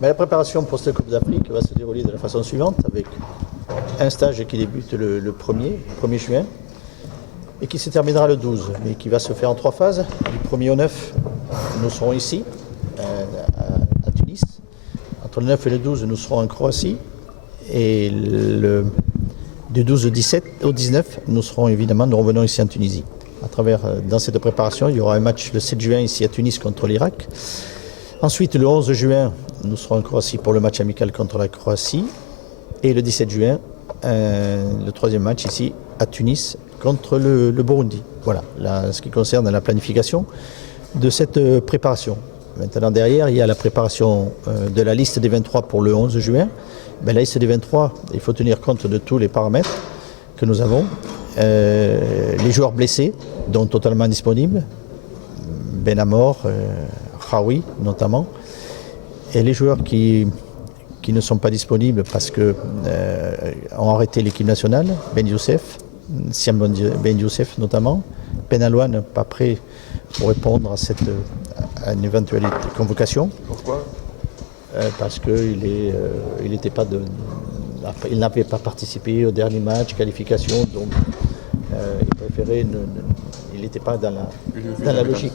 Mais la préparation pour cette Coupe d'Afrique va se dérouler de la façon suivante, avec un stage qui débute le 1er juin, et qui se terminera le 12, mais qui va se faire en 3 phases. Du 1er au 9, nous serons ici, à Tunis. Entre le 9 et le 12, nous serons en Croatie. Et du 12 au 19, nous revenons ici en Tunisie. Dans cette préparation, il y aura un match le 7 juin ici à Tunis contre l'Irak. Ensuite, le 11 juin, nous serons en Croatie pour le match amical contre la Croatie. Et le 17 juin, le 3e match ici à Tunis contre le Burundi. Voilà, ce qui concerne la planification de cette préparation. Maintenant, derrière, il y a la préparation de la liste des 23 pour le 11 juin. La liste des 23, il faut tenir compte de tous les paramètres que nous avons. Les joueurs blessés, dont totalement disponibles, Benamor, Khaoui notamment, et les joueurs qui ne sont pas disponibles parce qu'ils ont arrêté l'équipe nationale, Ben Youssef, Siam Ben Youssef notamment, Ben Alouane pas prêt pour répondre à une éventuelle convocation. Pourquoi ? Parce qu'il il n'avait pas participé au dernier match, qualification, donc il préférait, il n'était pas dans la logique.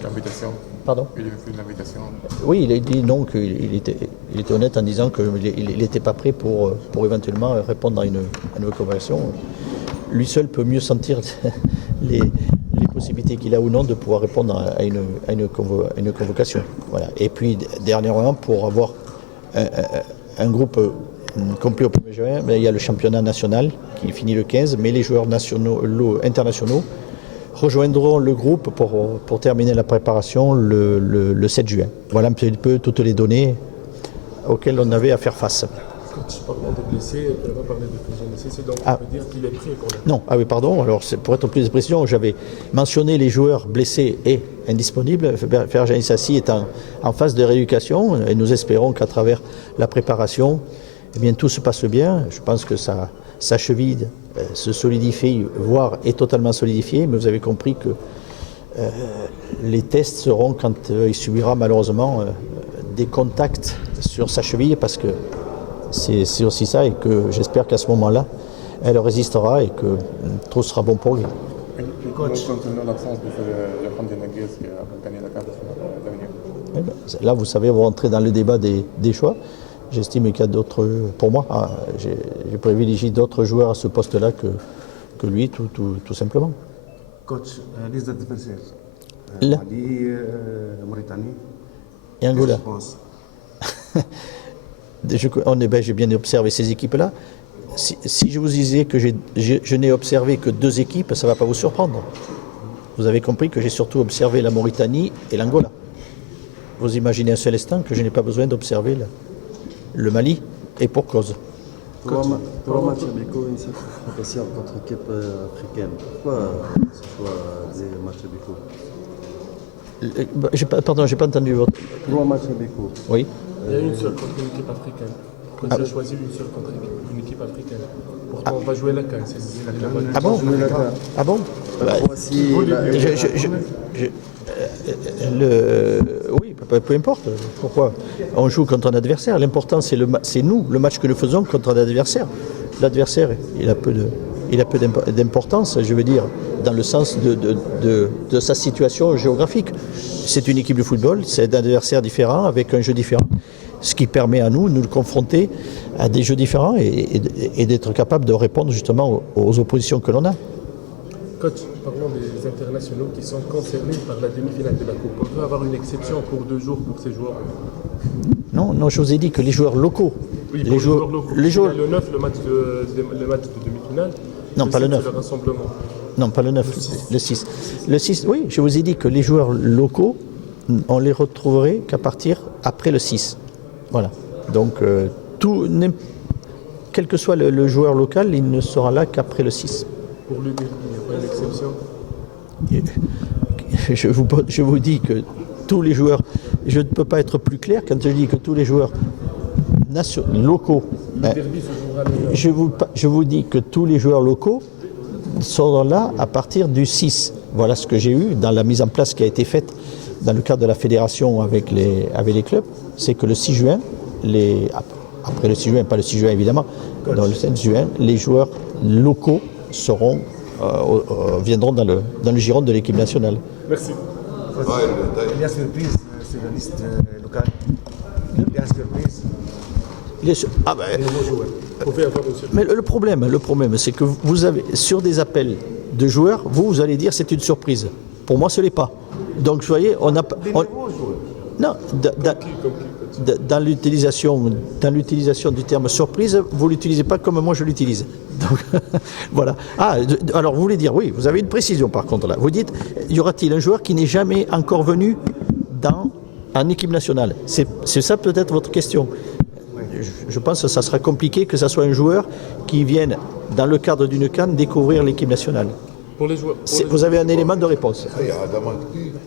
Pardon ? Il a fait une invitation. Oui, il a dit non, qu'il était honnête en disant qu'il n'était pas prêt pour éventuellement répondre à une convocation. Lui seul peut mieux sentir les possibilités qu'il a ou non de pouvoir répondre à une convocation. Voilà. Et puis, dernièrement, pour avoir un groupe complet au 1er juin, il y a le championnat national qui finit le 15, mais les joueurs internationaux rejoindront le groupe pour terminer la préparation le 7 juin. Voilà un petit peu toutes les données auxquelles on avait à faire face. Quand tu parles de blessés, tu n'as pas parlé de plusieurs blessés, donc on peut dire qu'il est prêt pour la... Non, oui, pardon. Alors, pour être plus précis, j'avais mentionné les joueurs blessés et indisponibles. Ferjan Issassi est en phase de rééducation et nous espérons qu'à travers la préparation, eh bien, tout se passe bien. Je pense que sa cheville se solidifie, voire est totalement solidifiée, mais vous avez compris que les tests seront quand il subira malheureusement des contacts sur sa cheville, parce que c'est aussi ça, et que j'espère qu'à ce moment-là, elle résistera et que tout sera bon pour lui. Concernant l'absence de Hamdi Naguez qui a gagné la carte d'avenir. Là, vous savez, vous rentrez dans le débat des choix. J'estime qu'il y a d'autres, pour moi, j'ai privilégié d'autres joueurs à ce poste-là que lui, tout simplement. Coach, les adversaires, Là. Mali, Mauritanie, Et Angola. qu'est-ce que tu penses? J'ai bien observé ces équipes-là. Si je vous disais que je n'ai observé que 2 équipes, ça ne va pas vous surprendre. Vous avez compris que j'ai surtout observé la Mauritanie et l'Angola. Vous imaginez un seul instant que je n'ai pas besoin d'observer le Mali, et pour cause. 3 matchs amicaux, une seule confrontation contre équipe africaine. Pourquoi ce choix des matchs amicaux? Pardon, j'ai pas entendu votre... 3 matchs amicaux. Oui. Il y a une seule contre une équipe africaine. Quand tu as choisi une seule contre une équipe africaine. Pourtant, on va jouer la CAN. Ah bon? Ah bon? Voici Oui, peu importe. Pourquoi? On joue contre un adversaire. L'important, c'est nous, le match que nous faisons contre un adversaire. L'adversaire, il a peu d'importance, je veux dire, dans le sens de sa situation géographique. C'est une équipe de football, c'est un adversaire différent, avec un jeu différent, ce qui permet à nous de nous confronter à des jeux différents et d'être capable de répondre justement aux oppositions que l'on a. Coach, parlons des internationaux qui sont concernés par la demi-finale de la Coupe. On peut avoir une exception pour 2 jours pour ces joueurs? Non, je vous ai dit que les joueurs locaux. Oui, les joueurs locaux. Les joueurs... Le 9, le match de demi-finale. Non, pas le 9. Le rassemblement. Non, pas le 9, le 6. Le 6, oui, je vous ai dit que les joueurs locaux, on les retrouverait qu'à partir après le 6. Voilà. Donc, quel que soit le joueur local, il ne sera là qu'après le 6. Pour le derby, il n'y a pas d'exception? Je vous dis que tous les joueurs, je ne peux pas être plus clair quand je dis que tous les joueurs locaux, je vous dis que tous les joueurs locaux sont là à partir du 6. Voilà ce que j'ai eu dans la mise en place qui a été faite dans le cadre de la fédération avec les clubs, c'est que le 6 juin, après le 6 juin, pas le 6 juin évidemment, dans le 7 juin, les joueurs locaux viendront dans le giron de l'équipe nationale. Merci. Il y a surprise sur la liste locale. Il y a surprise. Vous pouvez avoir une surprise. Mais le problème, c'est que vous avez, sur des appels de joueurs, vous allez dire c'est une surprise. Pour moi, ce n'est pas. Donc, vous voyez, on n'a pas. Non, dans l'utilisation du terme surprise, vous ne l'utilisez pas comme moi je l'utilise. Donc, voilà. Alors vous voulez dire, oui, vous avez une précision par contre là. Vous dites, y aura-t-il un joueur qui n'est jamais encore venu en équipe nationale? C'est ça peut-être votre question. Je pense que ça sera compliqué que ce soit un joueur qui vienne, dans le cadre d'une CAN, découvrir l'équipe nationale. Pour les joueurs. Vous avez un élément de réponse.